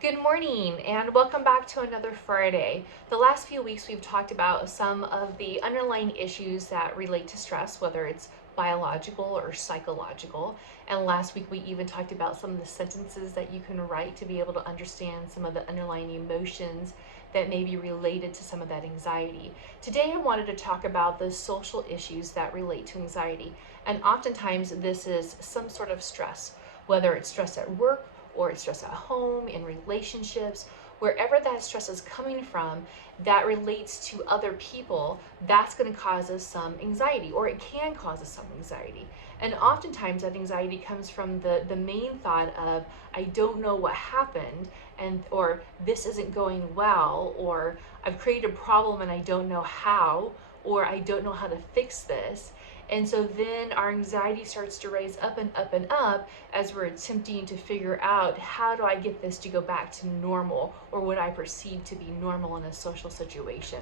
Good morning and welcome back to another Friday. The last few weeks we've talked about some of the underlying issues that relate to stress, whether it's biological or psychological. And last week we even talked about some of the sentences that you can write to be able to understand some of the underlying emotions that may be related to some of that anxiety. Today I wanted to talk about the social issues that relate to anxiety. And oftentimes this is some sort of stress, whether it's stress at work or it's stress at home, in relationships, wherever that stress is coming from that relates to other people, that's going to cause us some anxiety, or it can cause us some anxiety. And oftentimes that anxiety comes from the main thought of, I don't know what happened, and or this isn't going well, or I've created a problem and I don't know how, or I don't know how to fix this. And so then our anxiety starts to raise up and up and up as we're attempting to figure out, how do I get this to go back to normal, or what I perceive to be normal in a social situation.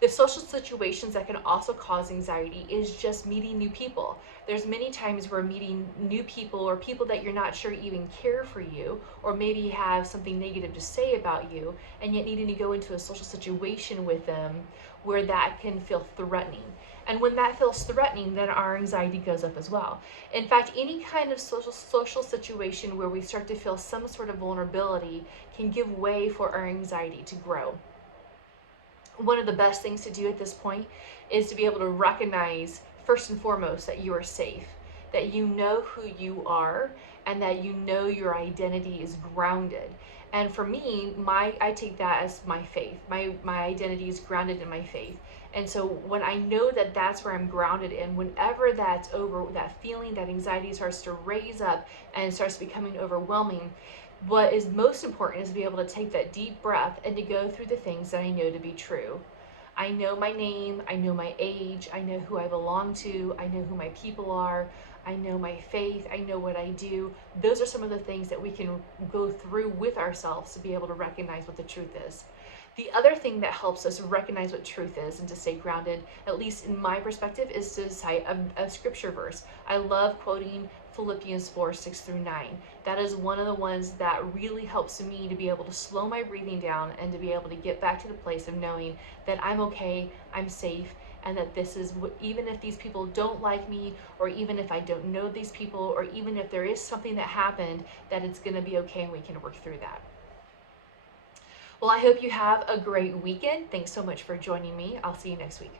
The social situations that can also cause anxiety is just meeting new people. There's many times where meeting new people, or people that you're not sure even care for you, or maybe have something negative to say about you, and yet needing to go into a social situation with them where that can feel threatening. And when that feels threatening, then our anxiety goes up as well. In fact, any kind of social situation where we start to feel some sort of vulnerability can give way for our anxiety to grow. One of the best things to do at this point is to be able to recognize, first and foremost, that you are safe, that you know who you are, and that you know your identity is grounded. And for me, I take that as my faith. My identity is grounded in my faith. And so when I know that that's where I'm grounded in, whenever that's over, that feeling, that anxiety starts to raise up and starts becoming overwhelming, what is most important is to be able to take that deep breath and to go through the things that I know to be true. I know my name, I know my age, I know who I belong to, I know who my people are, I know my faith, I know what I do. Those are some of the things that we can go through with ourselves to be able to recognize what the truth is. The other thing that helps us recognize what truth is and to stay grounded, at least in my perspective, is to cite a scripture verse. I love quoting Philippians 4:6-9. That is one of the ones that really helps me to be able to slow my breathing down and to be able to get back to the place of knowing that I'm okay, I'm safe, and that this is what, even if these people don't like me, or even if I don't know these people, or even if there is something that happened, that it's going to be okay and we can work through that. Well, I hope you have a great weekend. Thanks so much for joining me. I'll see you next week.